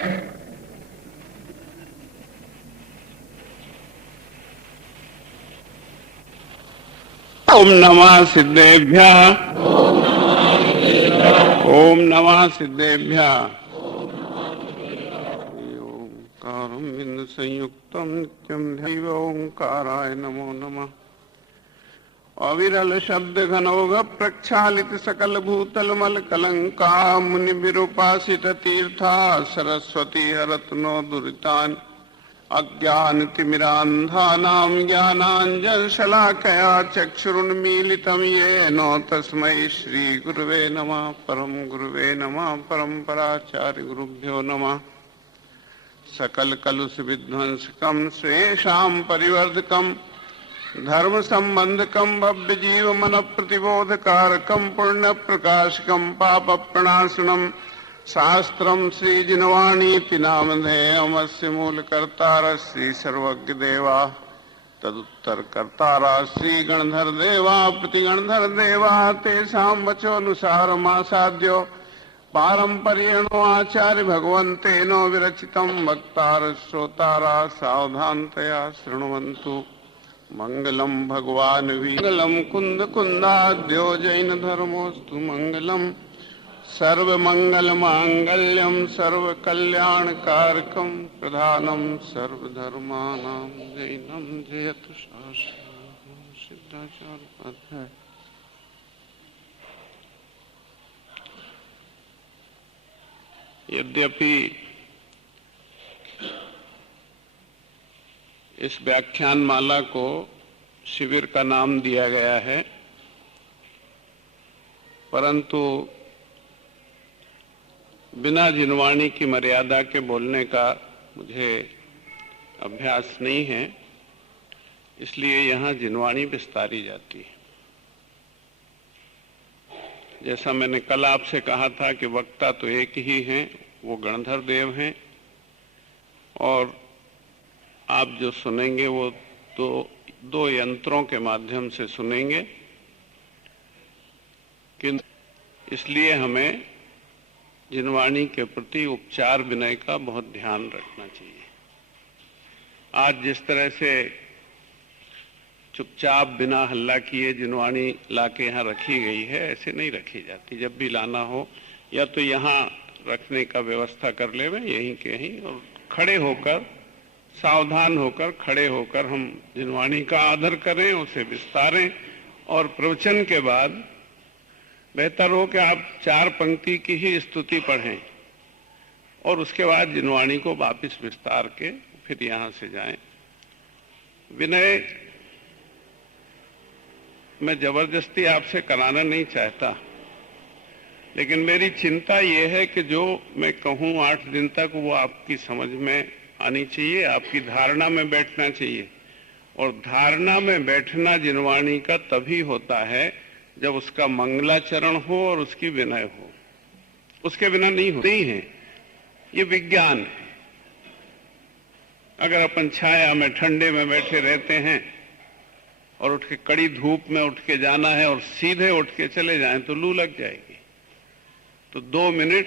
ओम नमः सिद्धेभ्यः। ओम नमः सिद्धेभ्यः। ओंकारं बिंदु संयुक्तं नित्यं दैव ओंकाराय नमो नमः। अविरल शब्द घनौघ प्रक्षालित सकल भूतल मल कलंका मुनि विरूपासित तीर्था सरस्वती हरत नो दुरितान् अज्ञानतिमिरान्धानां ज्ञानाञ्जनशलाकया चक्षुरुन्मीलितं येन तस्मै श्रीगुरुवे नमः। परम गुरुवे नमः। परम्पराचार्य गुरुभ्यो नमः। सकल कलुष विध्वंसकं स्वेषां परिवर्धकं धर्म संबंधकं भव्य जीव मन प्रतिबोधकारकं पुण्य प्रकाशकं पाप प्रणाशनम शास्त्रम श्री जिनवाणीति नामधेयमस्य मूलकर्तार श्री सर्वज्ञ देवा तदुत्तर कर्तारा श्री गणधर देवा प्रतिगणधर देवा तेषां वचोनुसारमासाद्यो पारंपर्येणो आचार्य भगवन्तेनो विरचितं वक्तार श्रोतारा सावधानतया शृण्वन्तु। मंगलम भगवान मंगलम कुंद कुंदाद्यो जैन धर्मोस्तु मंगलम सर्वमंगल मांगल्यम सर्वकल्याणकारकम प्रधानम सर्वधर्मानां जैनम जयतु शास्त्रम सिद्धाचार्य। यद्यपि इस व्याख्यान माला को शिविर का नाम दिया गया है, परंतु बिना जिनवाणी की मर्यादा के बोलने का मुझे अभ्यास नहीं है, इसलिए यहाँ जिनवाणी विस्तारी जाती है। जैसा मैंने कल आपसे कहा था कि वक्ता तो एक ही हैं, वो गणधर देव हैं, और आप जो सुनेंगे वो दो यंत्रों के माध्यम से सुनेंगे, किंतु इसलिए हमें जिनवाणी के प्रति उपचार विनय का बहुत ध्यान रखना चाहिए। आज जिस तरह से चुपचाप बिना हल्ला किए जिनवाणी लाके यहाँ रखी गई है, ऐसे नहीं रखी जाती। जब भी लाना हो या तो यहाँ रखने का व्यवस्था कर ले यहीं के यहीं, और खड़े होकर सावधान होकर खड़े होकर हम जिनवाणी का आदर करें, उसे विस्तारें, और प्रवचन के बाद बेहतर हो कि आप 4 पंक्ति की ही स्तुति पढ़ें और उसके बाद जिनवाणी को वापस विस्तार के फिर यहाँ से जाएं। विनय मैं जबरदस्ती आपसे कराना नहीं चाहता, लेकिन मेरी चिंता ये है कि जो मैं कहूँ 8 दिन तक वो आपकी समझ में आनी चाहिए, आपकी धारणा में बैठना चाहिए। और धारणा में बैठना जिनवाणी का तभी होता है जब उसका मंगलाचरण हो और उसकी विनय हो। उसके बिना नहीं है। ये विज्ञान है। अगर अपन छाया में ठंडे में बैठे रहते हैं और उठ के कड़ी धूप में उठ के जाना है और सीधे उठ के चले जाएं तो लू लग जाएगी। तो 2 मिनट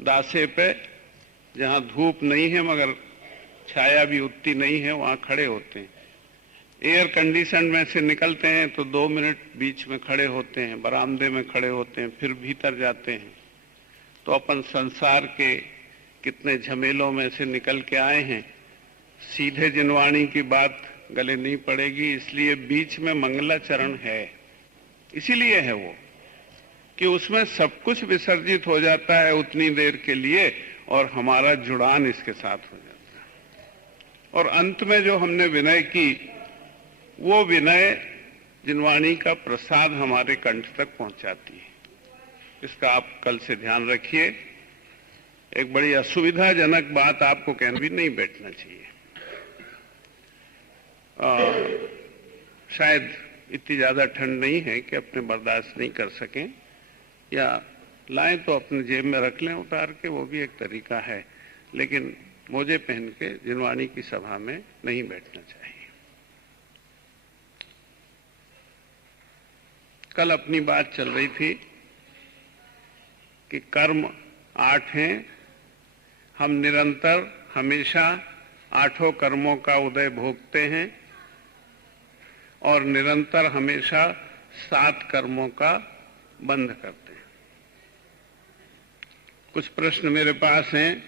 दासे पे, जहां धूप नहीं है मगर छाया भी उतनी नहीं है, वहां खड़े होते हैं। एयर कंडीशन में से निकलते हैं तो 2 मिनट बीच में खड़े होते हैं, बरामदे में खड़े होते हैं, फिर भीतर जाते हैं। तो अपन संसार के कितने झमेलों में से निकल के आए हैं, सीधे जिनवाणी की बात गले नहीं पड़ेगी। इसलिए बीच में मंगलाचरण है, इसीलिए है वो कि उसमें सब कुछ विसर्जित हो जाता है उतनी देर के लिए, और हमारा जुड़ान इसके साथ हो जाता है। और अंत में जो हमने विनय की, वो विनय जिनवाणी का प्रसाद हमारे कंठ तक पहुंचाती है। इसका आप कल से ध्यान रखिए। एक बड़ी असुविधाजनक बात आपको कहने भी नहीं बैठना चाहिए। शायद इतनी ज्यादा ठंड नहीं है कि अपने बर्दाश्त नहीं कर सकें, या लाएं तो अपने जेब में रख लें उतार के, वो भी एक तरीका है। लेकिन मोजे पहन के जिनवाणी की सभा में नहीं बैठना चाहिए। कल अपनी बात चल रही थी कि कर्म 8 हैं, हम निरंतर हमेशा आठों कर्मों का उदय भोगते हैं और निरंतर हमेशा 7 कर्मों का बंध करते हैं। कुछ प्रश्न मेरे पास हैं।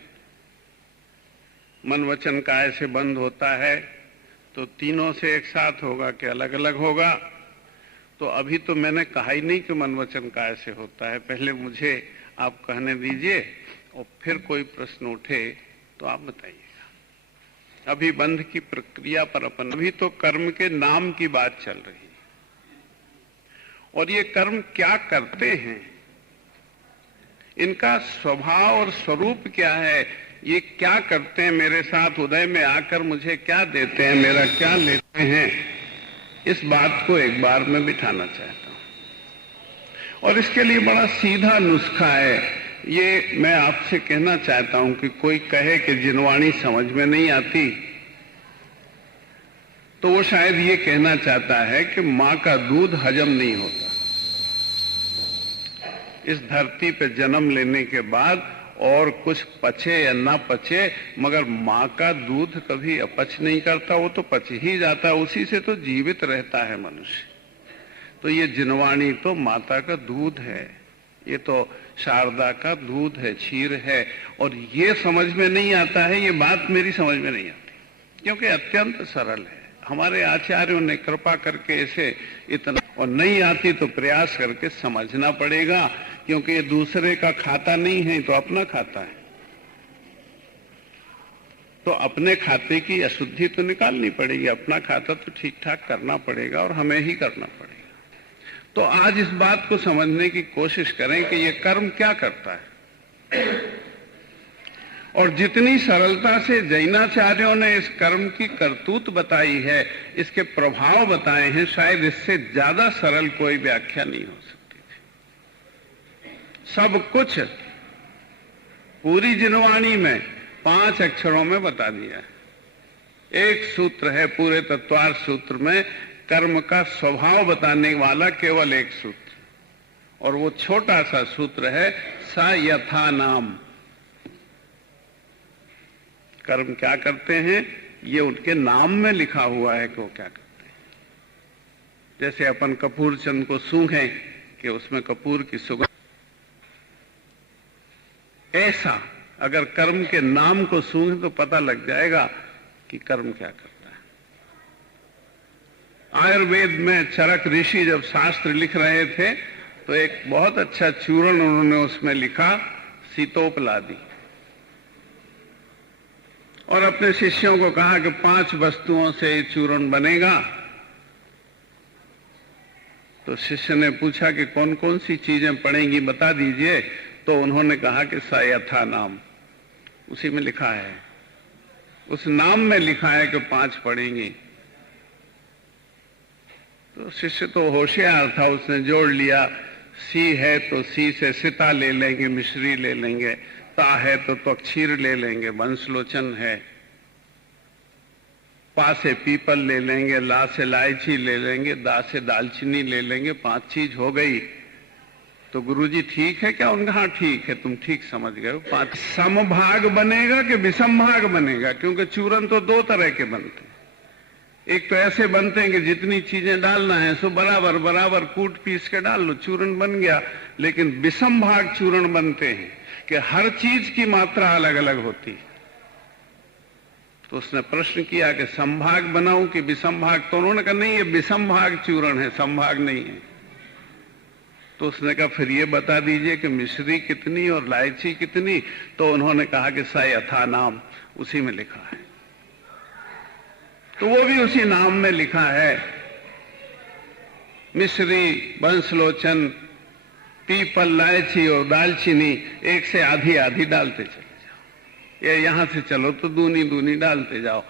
मन वचन काय से बंद होता है, तो तीनों से एक साथ होगा कि अलग अलग होगा? तो अभी तो मैंने कहा ही नहीं कि मन वचन काय से होता है। पहले मुझे आप कहने दीजिए और फिर कोई प्रश्न उठे तो आप बताइएगा। अभी बंध की प्रक्रिया पर अपन, अभी तो कर्म के नाम की बात चल रही है और ये कर्म क्या करते हैं, इनका स्वभाव और स्वरूप क्या है, ये क्या करते हैं, मेरे साथ उदय में आकर मुझे क्या देते हैं, मेरा क्या लेते हैं, इस बात को एक बार मैं बिठाना चाहता हूं। और इसके लिए बड़ा सीधा नुस्खा है। ये मैं आपसे कहना चाहता हूं कि कोई कहे कि जिनवाणी समझ में नहीं आती, तो वो शायद ये कहना चाहता है कि मां का दूध हजम नहीं होता। इस धरती पे जन्म लेने के बाद और कुछ पचे या ना पचे, मगर मां का दूध कभी अपच नहीं करता, वो तो पच ही जाता है, उसी से तो जीवित रहता है मनुष्य। तो ये जिनवाणी तो माता का दूध है, ये तो शारदा का दूध है, क्षीर है। और ये समझ में नहीं आता है, ये बात मेरी समझ में नहीं आती, क्योंकि अत्यंत सरल है। हमारे आचार्यों ने कृपा करके इसे इतना, और नहीं आती तो प्रयास करके समझना पड़ेगा, क्योंकि ये दूसरे का खाता नहीं है, तो अपना खाता है। तो अपने खाते की अशुद्धि तो निकालनी पड़ेगी, अपना खाता तो ठीक ठाक करना पड़ेगा और हमें ही करना पड़ेगा। तो आज इस बात को समझने की कोशिश करें कि ये कर्म क्या करता है, और जितनी सरलता से जैनाचार्यों ने इस कर्म की करतूत बताई है, इसके प्रभाव बताए हैं, शायद इससे ज्यादा सरल कोई व्याख्या नहीं हो सकती थी। सब कुछ पूरी जिनवाणी में 5 अक्षरों में बता दिया है। एक सूत्र है पूरे तत्वार्थ सूत्र में, कर्म का स्वभाव बताने वाला केवल एक सूत्र, और वो छोटा सा सूत्र है स यथा नाम। कर्म क्या करते हैं ये उनके नाम में लिखा हुआ है कि वो क्या करते हैं। जैसे अपन कपूर चंद को सूंघें कि उसमें कपूर की सुगंध, ऐसा अगर कर्म के नाम को सूंघें तो पता लग जाएगा कि कर्म क्या करता है। आयुर्वेद में चरक ऋषि जब शास्त्र लिख रहे थे तो एक बहुत अच्छा चूर्ण उन्होंने उसमें लिखा, शीतोपलादि, और अपने शिष्यों को कहा कि 5 वस्तुओं से ये चूर्ण बनेगा। तो शिष्य ने पूछा कि कौन कौन सी चीजें पड़ेंगी, बता दीजिए। तो उन्होंने कहा कि स यथा नाम, उसी में लिखा है, उस नाम में लिखा है कि 5 पड़ेंगी। तो शिष्य तो होशियार था, उसने जोड़ लिया, सी है तो सी से सीता ले लेंगे, मिश्री ले लेंगे, ता है तो त्वक्षीर ले लेंगे, वंशलोचन है, पा से पीपल ले लेंगे, ला से इलायची ले लेंगे, दा से दालचीनी ले लेंगे, 5 चीज हो गई। तो गुरुजी ठीक है क्या? उनका हाँ ठीक है, तुम ठीक समझ गए। 5 समभाग बनेगा कि विषम भाग बनेगा? क्योंकि चूरन तो 2 तरह के बनते हैं। एक तो ऐसे बनते हैं कि जितनी चीजें डालना है सो बराबर बराबर कूट पीस के डाल लो, चूरन बन गया। लेकिन विषम भाग चूरण बनते हैं कि हर चीज की मात्रा अलग अलग होती है। तो उसने प्रश्न किया कि संभाग बनाऊं कि विषम भाग? तो उन्होंने कहा नहीं, ये विषम भाग चूरण है, संभाग नहीं है। तो उसने कहा फिर ये बता दीजिए कि मिश्री कितनी और इलायची कितनी? तो उन्होंने कहा कि स यथा नाम, उसी में लिखा है। तो वो भी उसी नाम में लिखा है, मिश्री, वंशलोचन, पीपल, इलायची और दालचीनी एक से आधी आधी डालते चले जाओ, या यहां से चलो तो दूनी दूनी डालते जाओ।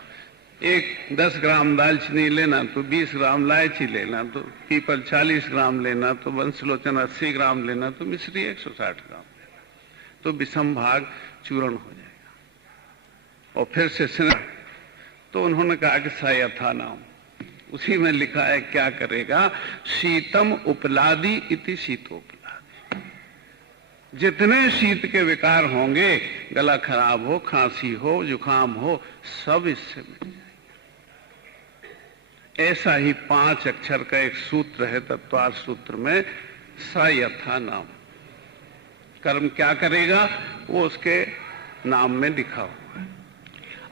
10 ग्राम दालचीनी लेना तो 20 ग्राम इलायची लेना, तो पीपल 40 ग्राम लेना, तो वंशलोचन 80 ग्राम लेना, तो मिश्री 160 ग्राम लेना, तो विषम भाग चूर्ण हो जाएगा। और फिर से तो उन्होंने कहा कि स यथा नाम, उसी में लिखा है क्या करेगा, शीतम उपलादि इति शीतोपलादि। जितने शीत के विकार होंगे, गला खराब हो, खांसी हो, जुकाम हो, सब इससे मिट जाएंगे। ऐसा ही 5 अक्षर का एक सूत्र है तत्वार्थ सूत्र में, स यथा नाम। कर्म क्या करेगा वो उसके नाम में लिखा हुआ है।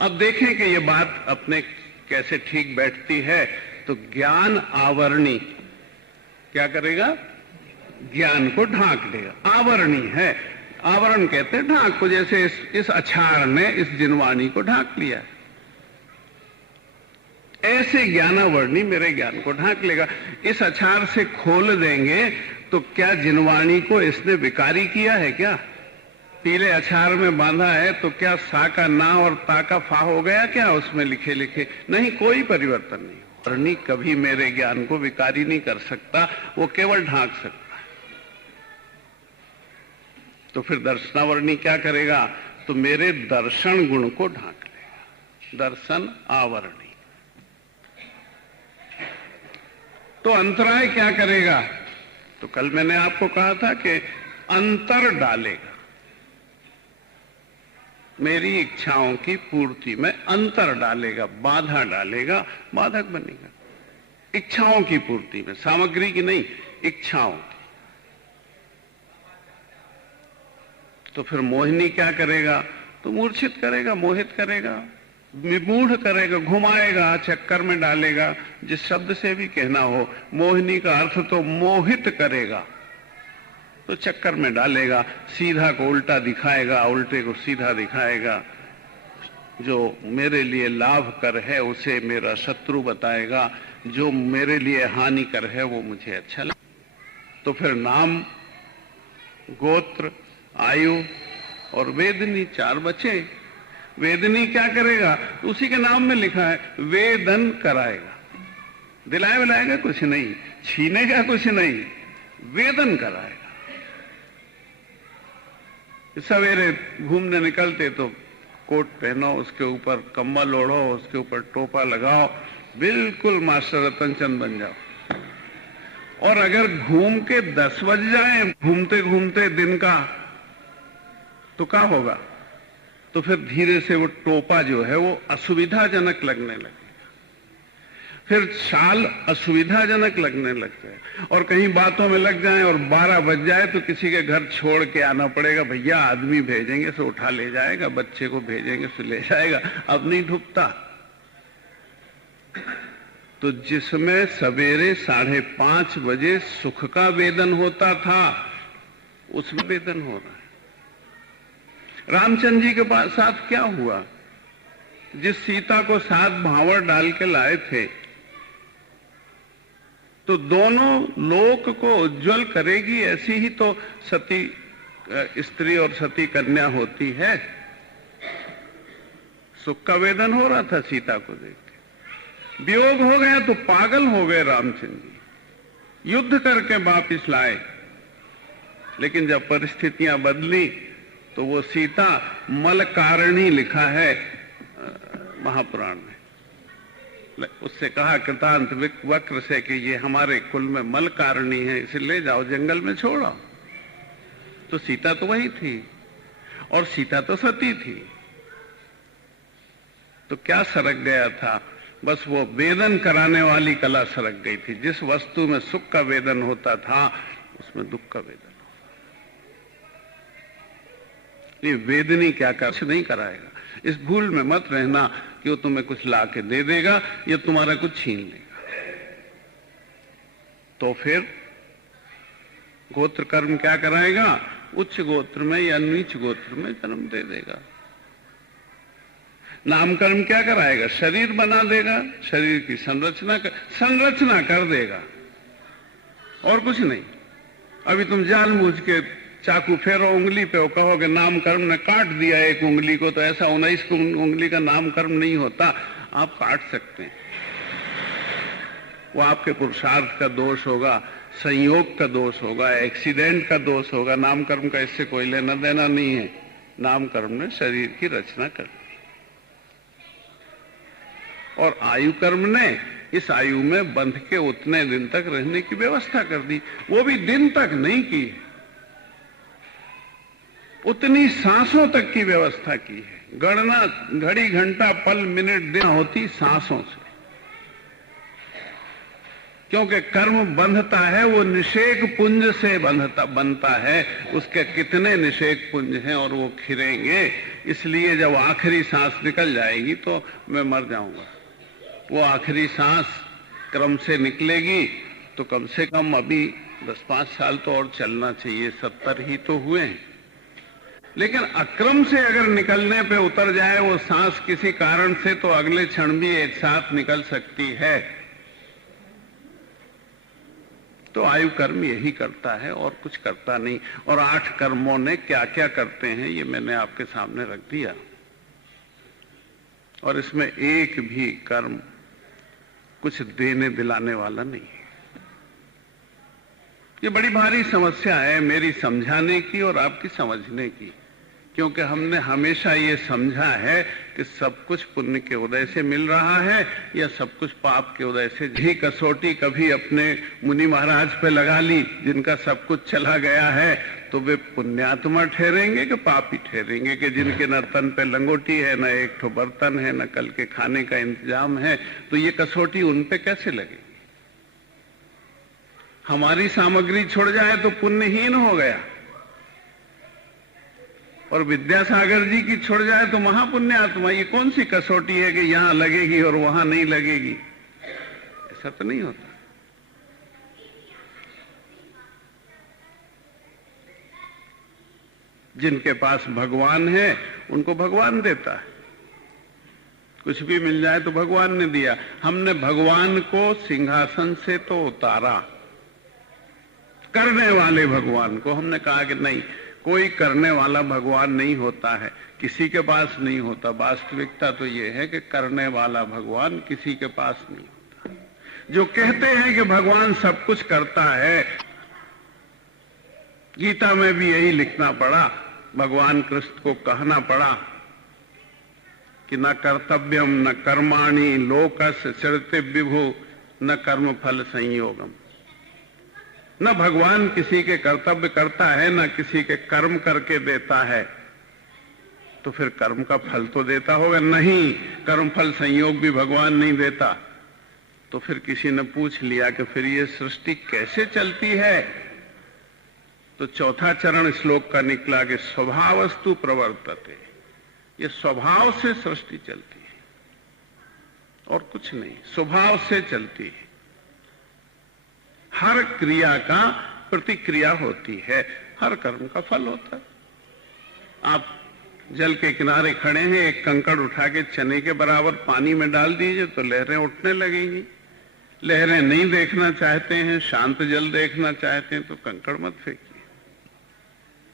अब देखें कि ये बात अपने कैसे ठीक बैठती है। तो ज्ञान आवरणी क्या करेगा? ज्ञान को ढांक देगा। आवरणी है, आवरण कहते हैं ढांक को, जैसे इस अछाड़ ने इस जिनवाणी को ढांक लिया, ऐसे ज्ञानावरणी मेरे ज्ञान को ढांक लेगा। इस अछाड़ से खोल देंगे तो क्या जिनवाणी को इसने विकारी किया है क्या? पीले अछाड़ में बांधा है तो क्या सा का ना और ता का फा हो गया क्या उसमें लिखे लिखे? नहीं, कोई परिवर्तन नहीं। वर्णी कभी मेरे ज्ञान को विकारी नहीं कर सकता, वो केवल ढांक सकता। तो फिर दर्शनावरणी क्या करेगा? तो मेरे दर्शन गुण को ढांक लेगा। दर्शन आवरणी। तो अंतराय क्या करेगा? तो कल मैंने आपको कहा था कि अंतर डालेगा। मेरी इच्छाओं की पूर्ति में अंतर डालेगा, बाधा डालेगा, बाधक बनेगा। इच्छाओं की पूर्ति में, सामग्री की नहीं, इच्छाओं की। तो फिर मोहिनी क्या करेगा? तो मूर्छित करेगा, मोहित करेगा, विमूढ़ करेगा, घुमाएगा, चक्कर में डालेगा। जिस शब्द से भी कहना हो, मोहिनी का अर्थ तो मोहित करेगा, तो चक्कर में डालेगा। सीधा को उल्टा दिखाएगा, उल्टे को सीधा दिखाएगा। जो मेरे लिए लाभकर है उसे मेरा शत्रु बताएगा, जो मेरे लिए हानिकर है वो मुझे अच्छा लगेगा। तो फिर नाम, गोत्र, आयु और वेदनी 4 बचे। वेदनी क्या करेगा? उसी के नाम में लिखा है, वेदन कराएगा। दिलाए विलाएगा कुछ नहीं, छीनेगा कुछ नहीं, वेदन कराएगा। सवेरे घूमने निकलते तो कोट पहनो, उसके ऊपर कम्बल ओढ़ो, उसके ऊपर टोपा लगाओ, बिल्कुल मास्टर रतनचंद बन जाओ। और अगर घूम के 10 बज जाए घूमते घूमते दिन का, तो क्या होगा? तो फिर धीरे से वो टोपा जो है वो असुविधाजनक लगने लगेगा, फिर शाल असुविधाजनक लगने लग जाए, और कहीं बातों में लग जाए और 12 बज जाए तो किसी के घर छोड़ के आना पड़ेगा। भैया आदमी भेजेंगे सो उठा ले जाएगा, बच्चे को भेजेंगे सो ले जाएगा, अब नहीं ढुकता। तो जिसमें सवेरे 5:30 बजे सुख का वेदन होता था, उसमें वेदन हो रहा है। रामचंद्र जी के साथ क्या हुआ? जिस सीता को 7 भावर डाल के लाए थे, तो दोनों लोक को उज्जवल करेगी, ऐसी ही तो सती स्त्री और सती कन्या होती है। सुख का वेदन हो रहा था सीता को देख के। वियोग हो गया तो पागल हो गए रामचंद्र जी, युद्ध करके वापिस लाए। लेकिन जब परिस्थितियां बदली तो वो सीता मलकारिणी लिखा है महापुराण में। उससे कहा कृतांत वक्र से कि ये हमारे कुल में मलकारिणी है, इसे ले जाओ जंगल में छोड़ो। तो सीता तो वही थी, और सीता तो सती थी। तो क्या सरक गया था? बस वो वेदन कराने वाली कला सरक गई थी। जिस वस्तु में सुख का वेदन होता था उसमें दुख का वेदन। ये वेदनी क्या कुछ नहीं कराएगा। इस भूल में मत रहना कि वो तुम्हें कुछ ला के दे देगा या तुम्हारा कुछ छीन लेगा। तो फिर गोत्र कर्म क्या कराएगा? उच्च गोत्र में या नीच गोत्र में जन्म दे देगा। नाम कर्म क्या कराएगा? शरीर बना देगा, शरीर की संरचना कर देगा, और कुछ नहीं। अभी तुम जानबूझ के चाकू फेरो उंगली पे और कहोगे नाम कर्म ने काट दिया एक उंगली को, तो ऐसा 19 उंगली का नाम कर्म नहीं होता। आप काट सकते हैं, वो आपके पुरुषार्थ का दोष होगा, संयोग का दोष होगा, एक्सीडेंट का दोष होगा। नाम कर्म का इससे कोई लेना देना नहीं है। नाम कर्म ने शरीर की रचना कर दी, और आयु कर्म ने इस आयु में बंध के उतने दिन तक रहने की व्यवस्था कर दी। वो भी दिन तक नहीं की, उतनी सांसों तक की व्यवस्था की है। गणना घड़ी घंटा पल मिनट दिन होती सांसों से, क्योंकि कर्म बंधता है वो निषेक पुंज से बनता है। उसके कितने निषेक पुंज हैं और वो खिरेंगे, इसलिए जब आखिरी सांस निकल जाएगी तो मैं मर जाऊंगा। वो आखिरी सांस क्रम से निकलेगी तो कम से कम अभी 10-5 साल तो और चलना चाहिए, 70 ही तो हुए हैं। लेकिन अक्रम से अगर निकलने पे उतर जाए वो सांस किसी कारण से, तो अगले क्षण भी एक साथ निकल सकती है। तो आयु कर्म यही करता है और कुछ करता नहीं। और 8 कर्मों ने क्या क्या करते हैं ये मैंने आपके सामने रख दिया, और इसमें एक भी कर्म कुछ देने दिलाने वाला नहीं है। ये बड़ी भारी समस्या है मेरी समझाने की और आपकी समझने की, क्योंकि हमने हमेशा ये समझा है कि सब कुछ पुण्य के उदय से मिल रहा है या सब कुछ पाप के उदय से। ही कसौटी कभी अपने मुनि महाराज पे लगा ली, जिनका सब कुछ चला गया है, तो वे पुण्यात्मा ठहरेंगे कि पापी ठहरेंगे? कि जिनके न तन पे लंगोटी है, न एक ठो बर्तन है, न कल के खाने का इंतजाम है, तो ये कसौटी उन पे कैसे लगेगी? हमारी सामग्री छोड़ जाए तो पुण्यहीन हो गया, और विद्यासागर जी की छोड़ जाए तो महापुण्य आत्मा। ये कौन सी कसौटी है कि यहां लगेगी और वहां नहीं लगेगी? ऐसा तो नहीं होता। जिनके पास भगवान है उनको भगवान देता है, कुछ भी मिल जाए तो भगवान ने दिया। हमने भगवान को सिंहासन से तो उतारा, करने वाले भगवान को हमने कहा कि नहीं, कोई करने वाला भगवान नहीं होता है, किसी के पास नहीं होता। वास्तविकता तो यह है कि करने वाला भगवान किसी के पास नहीं होता। जो कहते हैं कि भगवान सब कुछ करता है, गीता में भी यही लिखना पड़ा, भगवान कृष्ण को कहना पड़ा कि न कर्तव्यम न कर्माणि लोकस्य चरते विभु न कर्म फल संयोगम। न भगवान किसी के कर्तव्य करता है, न किसी के कर्म करके देता है, तो फिर कर्म का फल तो देता होगा नहीं। कर्म फल संयोग भी भगवान नहीं देता। तो फिर किसी ने पूछ लिया कि फिर ये सृष्टि कैसे चलती है? तो चौथा चरण श्लोक का निकला कि स्वभावस्तु प्रवर्तते। ये स्वभाव से सृष्टि चलती है और कुछ नहीं, स्वभाव से चलती है। हर क्रिया का प्रतिक्रिया होती है, हर कर्म का फल होता है। आप जल के किनारे खड़े हैं, एक कंकड़ उठा के चने के बराबर पानी में डाल दीजिए तो लहरें उठने लगेंगी। लहरें नहीं देखना चाहते हैं, शांत जल देखना चाहते हैं, तो कंकड़ मत फेंकिए।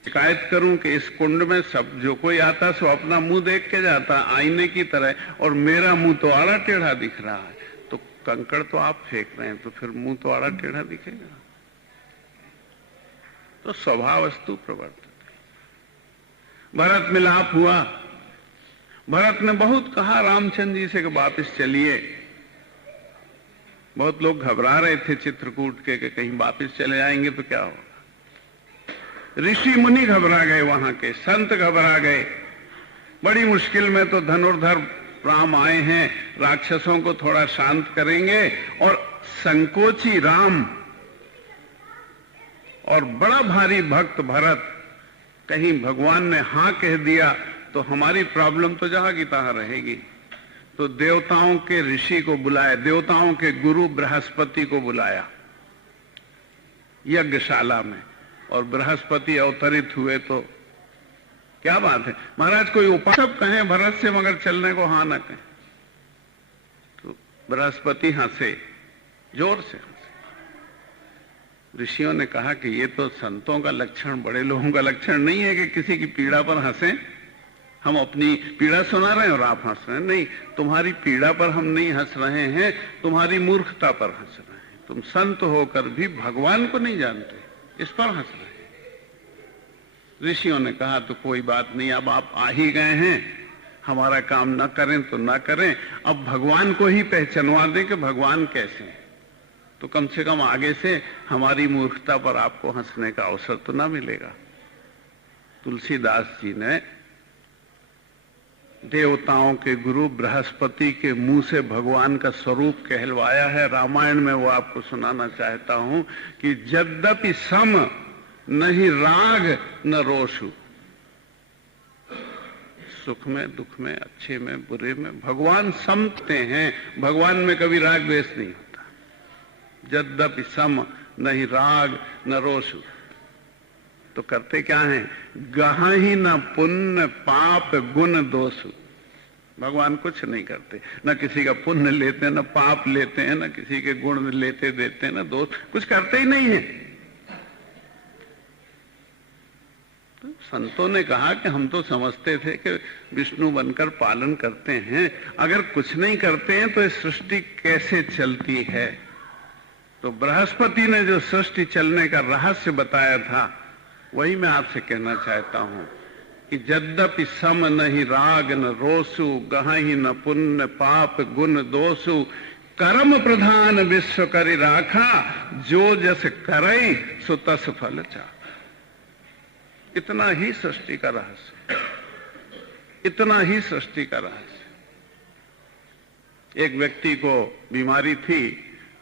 शिकायत करूं कि इस कुंड में सब जो कोई आता सो अपना मुंह देख के जाता आईने की तरह, और मेरा मुंह तो आड़ा टेढ़ा दिख रहा है, तो कंकड़ तो आप फेंक रहे हैं, तो फिर मुंह तो आड़ा टेढ़ा दिखेगा। तो स्वभावस्तु प्रवर्तते। भरत मिलाप हुआ, भरत ने बहुत कहा रामचंद्र जी से कि वापिस चलिए। बहुत लोग घबरा रहे थे चित्रकूट के कि कहीं वापिस चले जाएंगे तो क्या होगा। ऋषि मुनि घबरा गए, वहां के संत घबरा गए। बड़ी मुश्किल में तो धनुर्धर राम आए हैं, राक्षसों को थोड़ा शांत करेंगे। और संकोची राम और बड़ा भारी भक्त भरत, कहीं भगवान ने हां कह दिया तो हमारी प्रॉब्लम तो जहां की तहां रहेगी। तो देवताओं के ऋषि को बुलाया, देवताओं के गुरु बृहस्पति को बुलाया यज्ञशाला में, और बृहस्पति अवतरित हुए। तो क्या बात है महाराज, कोई उपासक कहें भरत से मगर चलने को हां न कहें। तो बृहस्पति हंसे, जोर से हंसे। ऋषियों ने कहा कि ये तो संतों का लक्षण, बड़े लोगों का लक्षण नहीं है कि किसी की पीड़ा पर हंसें। हम अपनी पीड़ा सुना रहे हैं और आप हंस रहे हैं। नहीं, तुम्हारी पीड़ा पर हम नहीं हंस रहे हैं, तुम्हारी मूर्खता पर हंस रहे हैं। तुम संत होकर भी भगवान को नहीं जानते, इस पर हंस रहे हैं। ऋषियों ने कहा तो कोई बात नहीं, अब आप आ ही गए हैं, हमारा काम न करें तो न करें, अब भगवान को ही पहचानवा दें कि भगवान कैसे हैं, तो कम से कम आगे से हमारी मूर्खता पर आपको हंसने का अवसर तो ना मिलेगा। तुलसीदास जी ने देवताओं के गुरु बृहस्पति के मुंह से भगवान का स्वरूप कहलवाया है। रामायण में वो आपको सुनाना चाहता हूं कि यद्यपि सम नहीं राग न रोषु, सुख में दुख में अच्छे में बुरे में भगवान समते हैं। भगवान में कभी राग द्वेष नहीं होता। यद्यपि सम नहीं राग न रोषु, तो करते क्या है? गहाही न पुण्य पाप गुण दोषु। भगवान कुछ नहीं करते, न किसी का पुण्य लेते हैं, न पाप लेते हैं, न किसी के गुण लेते देते हैं, न दोष, कुछ करते ही नहीं है। तो संतों ने कहा कि हम तो समझते थे कि विष्णु बनकर पालन करते हैं, अगर कुछ नहीं करते हैं तो ये सृष्टि कैसे चलती है? तो बृहस्पति ने जो सृष्टि चलने का रहस्य बताया था, वही मैं आपसे कहना चाहता हूं कि यद्यपि सम नहीं राग न रोसु, गहाही न पुण्य पाप गुण दोषु, कर्म प्रधान विश्व करि राखा, जो जस करई सो तस फल चाखा। इतना ही सृष्टि का रहस्य, इतना ही सृष्टि का रहस्य। एक व्यक्ति को बीमारी थी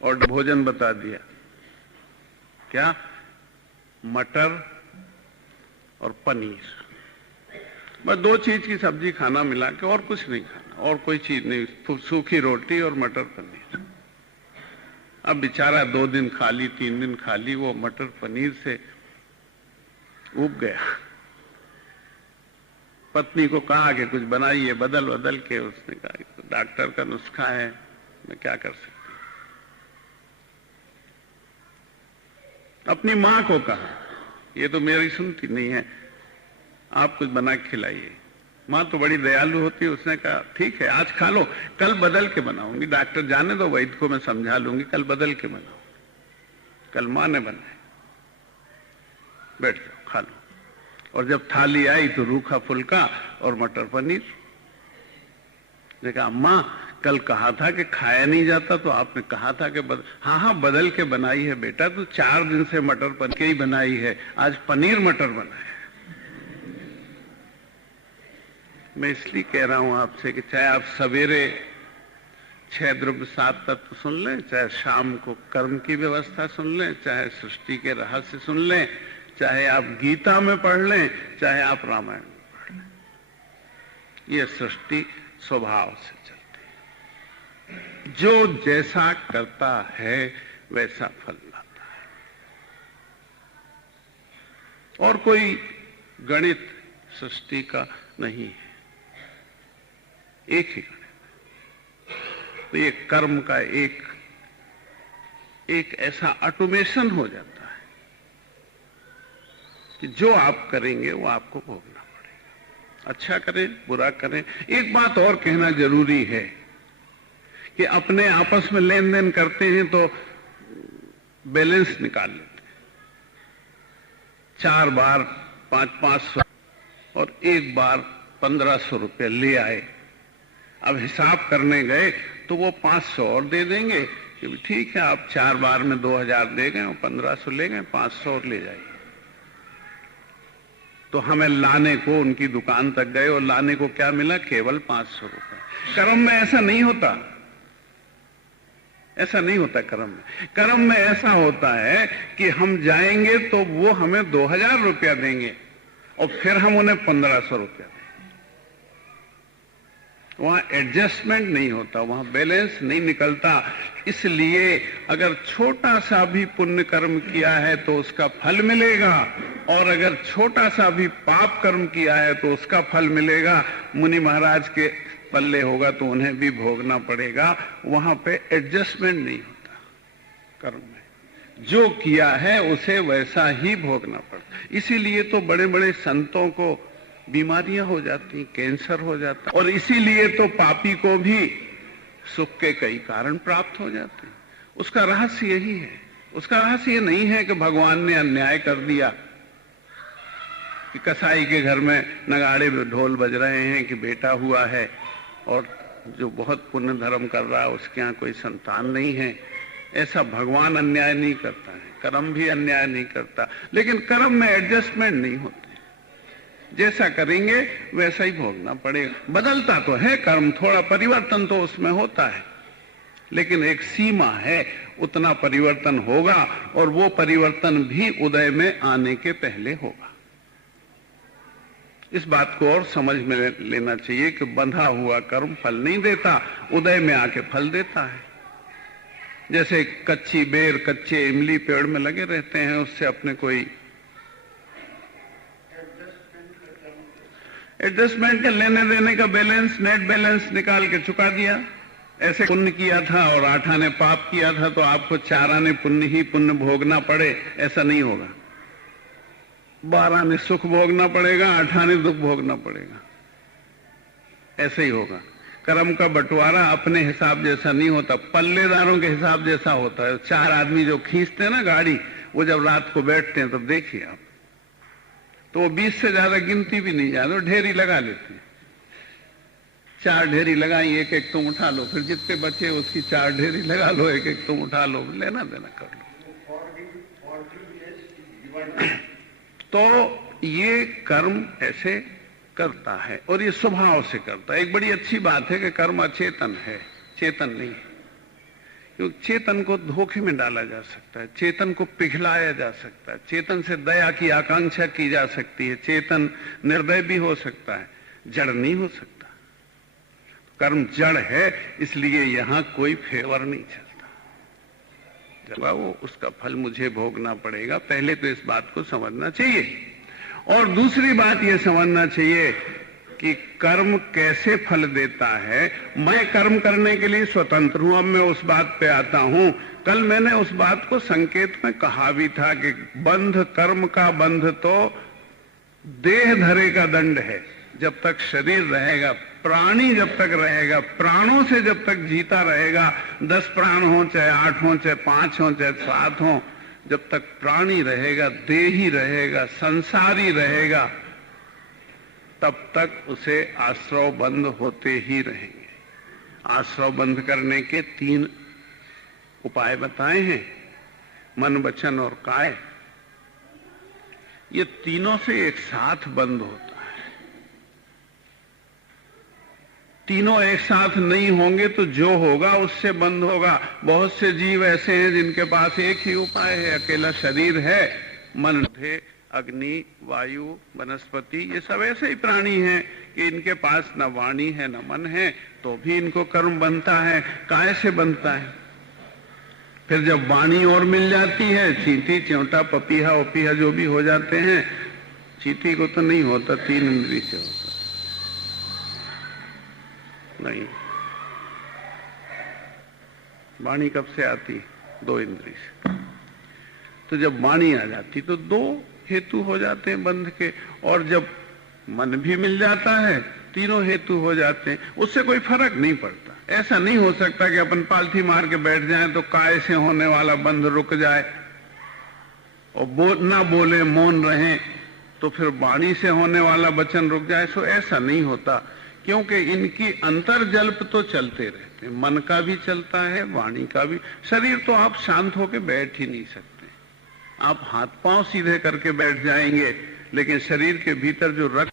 और भोजन बता दिया, क्या? मटर और पनीर, बस दो चीज की सब्जी खाना मिला के, और कुछ नहीं खाना, और कोई चीज नहीं, सूखी रोटी और मटर पनीर। अब बेचारा 2 दिन खा ली, 3 दिन खा ली, वो मटर पनीर से उब गया। पत्नी को कहा कि कुछ बनाइए बदल बदल के। उसने कहा तो डॉक्टर का नुस्खा है, मैं क्या कर सकती। अपनी मां को कहा, ये तो मेरी सुनती नहीं है, आप कुछ बना के खिलाइए। मां तो बड़ी दयालु होती है, उसने कहा ठीक है आज खा लो, कल बदल के बनाऊंगी। डॉक्टर जाने दो, वैद्य को मैं समझा लूंगी, कल बदल के बनाऊंगी। कल मां ने बनाया, बैठ जाओ खा लो। और जब थाली आई तो रूखा फुल्का और मटर पनीर। देखा अम्मा कल कहा था कि खाया नहीं जाता, तो आपने कहा था कि हाँ बदल के बनाई है बेटा, तो 4 दिन से मटर पनीर के ही बनाई है, आज पनीर मटर बनाया। मैं इसलिए कह रहा हूं आपसे कि चाहे आप सवेरे 6 द्रव्य 7 तत्व सुन लें, चाहे शाम को कर्म की व्यवस्था सुन लें, चाहे सृष्टि के रहस्य सुन लें, चाहे आप गीता में पढ़ लें, चाहे आप रामायण में पढ़ लें, यह सृष्टि स्वभाव से चलती है। जो जैसा करता है वैसा फल लाता है। और कोई गणित सृष्टि का नहीं है, एक ही गणित। तो ये कर्म का एक ऐसा ऑटोमेशन हो जाता है कि जो आप करेंगे वो आपको भोगना पड़ेगा। अच्छा करें बुरा करें। एक बात और कहना जरूरी है कि अपने आपस में लेन देन करते हैं तो बैलेंस निकाल लेते हैं। 4 बार 500 और 1 बार 1500 रुपये ले आए। अब हिसाब करने गए तो वो 500 और दे देंगे कि ठीक है आप 4 बार में 2000 दे गए और 1500 ले गए, 500 और ले जाइए। तो हमें लाने को उनकी दुकान तक गए और लाने को क्या मिला? केवल 500 रुपए। कर्म में ऐसा नहीं होता, ऐसा नहीं होता कर्म में। कर्म में ऐसा होता है कि हम जाएंगे तो वो हमें 2000 रुपया देंगे और फिर हम उन्हें 1500 रुपया देंगे। वहां एडजस्टमेंट नहीं होता, वहां बैलेंस नहीं निकलता। इसलिए अगर छोटा सा भी पुण्य कर्म किया है तो उसका फल मिलेगा, और अगर छोटा सा भी पाप कर्म किया है तो उसका फल मिलेगा। मुनि महाराज के पल्ले होगा तो उन्हें भी भोगना पड़ेगा। वहां पे एडजस्टमेंट नहीं होता कर्म में। जो किया है उसे वैसा ही भोगना पड़ता। इसीलिए तो बड़े बड़े संतों को बीमारियां हो जाती, कैंसर हो जाता, और इसीलिए तो पापी को भी सुख के कई कारण प्राप्त हो जाते हैं। उसका रहस्य यही है। उसका रहस्य ये नहीं है कि भगवान ने अन्याय कर दिया, कि कसाई के घर में नगाड़े ढोल बज रहे हैं कि बेटा हुआ है और जो बहुत पुण्य धर्म कर रहा है उसके यहाँ कोई संतान नहीं है। ऐसा भगवान अन्याय नहीं करता है, कर्म भी अन्याय नहीं करता, लेकिन कर्म में एडजस्टमेंट नहीं होती। जैसा करेंगे वैसा ही भोगना पड़ेगा। बदलता तो है कर्म, थोड़ा परिवर्तन तो उसमें होता है, लेकिन एक सीमा है, उतना परिवर्तन होगा, और वो परिवर्तन भी उदय में आने के पहले होगा। इस बात को और समझ में लेना चाहिए कि बंधा हुआ कर्म फल नहीं देता, उदय में आके फल देता है। जैसे कच्ची बेर, कच्चे इमली पेड़ में लगे रहते हैं, उससे अपने कोई एडजस्टमेंट का लेने देने का बैलेंस, नेट बैलेंस निकाल के चुका दिया। ऐसे पुण्य किया था और 8 आने पाप किया था तो आपको 4 आने पुण्य ही पुण्य भोगना पड़े, ऐसा नहीं होगा। 12 आने सुख भोगना पड़ेगा, 8 आने दुख भोगना पड़ेगा, ऐसे ही होगा। कर्म का बंटवारा अपने हिसाब जैसा नहीं होता, पल्लेदारों के हिसाब जैसा होता है। 4 आदमी जो खींचते हैं ना गाड़ी, वो जब रात को बैठते हैं तब देखिए आप, तो वो 20 से ज्यादा गिनती भी नहीं जाते, ढेरी लगा लेते हैं। 4 ढेरी लगाई, एक एक तुम उठा लो, फिर जितने बचे उसकी 4 ढेरी लगा लो, एक एक तुम उठा लो, लेना देना कर लो। तो ये कर्म ऐसे करता है और ये स्वभाव से करता है। एक बड़ी अच्छी बात है कि कर्म अचेतन है, चेतन नहीं है। क्योंकि चेतन को धोखे में डाला जा सकता है, चेतन को पिघलाया जा सकता है, चेतन से दया की आकांक्षा की जा सकती है, चेतन निर्दय भी हो सकता है, जड़ नहीं हो सकता। कर्म जड़ है, इसलिए यहां कोई फेवर नहीं चलता। जब वो उसका फल मुझे भोगना पड़ेगा, पहले तो इस बात को समझना चाहिए। और दूसरी बात यह समझना चाहिए कि कर्म कैसे फल देता है। मैं कर्म करने के लिए स्वतंत्र हूं, अब मैं उस बात पे आता हूं। कल मैंने उस बात को संकेत में कहा भी था कि बंध, कर्म का बंध तो देह धरे का दंड है। जब तक शरीर रहेगा, प्राणी जब तक रहेगा, प्राणों से जब तक जीता रहेगा, 10 प्राण हो, चाहे 8 हो, चाहे 5 हो, चाहे 7 हो, जब तक प्राणी रहेगा, देही रहेगा, संसारी रहेगा, तब तक उसे आश्रव बंध होते ही रहेंगे। आश्रव बंध करने के 3 उपाय बताए हैं, मन, वचन और काय। ये तीनों से एक साथ बंद होता है। तीनों एक साथ नहीं होंगे तो जो होगा उससे बंद होगा। बहुत से जीव ऐसे हैं जिनके पास एक ही उपाय है, अकेला शरीर है, मन है, अग्नि, वायु, वनस्पति, ये सब ऐसे ही प्राणी हैं कि इनके पास न वाणी है न मन है, तो भी इनको कर्म बनता है। काय से बनता है? फिर जब वाणी और मिल जाती है, चींटी, च्योंटा, पपीहा ओपीहा जो भी हो जाते हैं, चींटी को तो नहीं होता, 3 इंद्रिय से होता नहीं। वाणी कब से आती? 2 इंद्रिय से। तो जब वाणी आ जाती तो 2 हेतु हो जाते हैं बंध के, और जब मन भी मिल जाता है, तीनों हेतु हो जाते हैं। उससे कोई फर्क नहीं पड़ता। ऐसा नहीं हो सकता कि अपन पालथी मार के बैठ जाएं तो काय से होने वाला बंध रुक जाए, और ना बोले, मौन रहें तो फिर वाणी से होने वाला वचन रुक जाए। सो ऐसा नहीं होता, क्योंकि इनकी अंतर्जल्प तो चलते रहते हैं। मन का भी चलता है, वाणी का भी। शरीर तो आप शांत होकर बैठ ही नहीं सकते। आप हाथ पांव सीधे करके बैठ जाएंगे, लेकिन शरीर के भीतर जो रक्त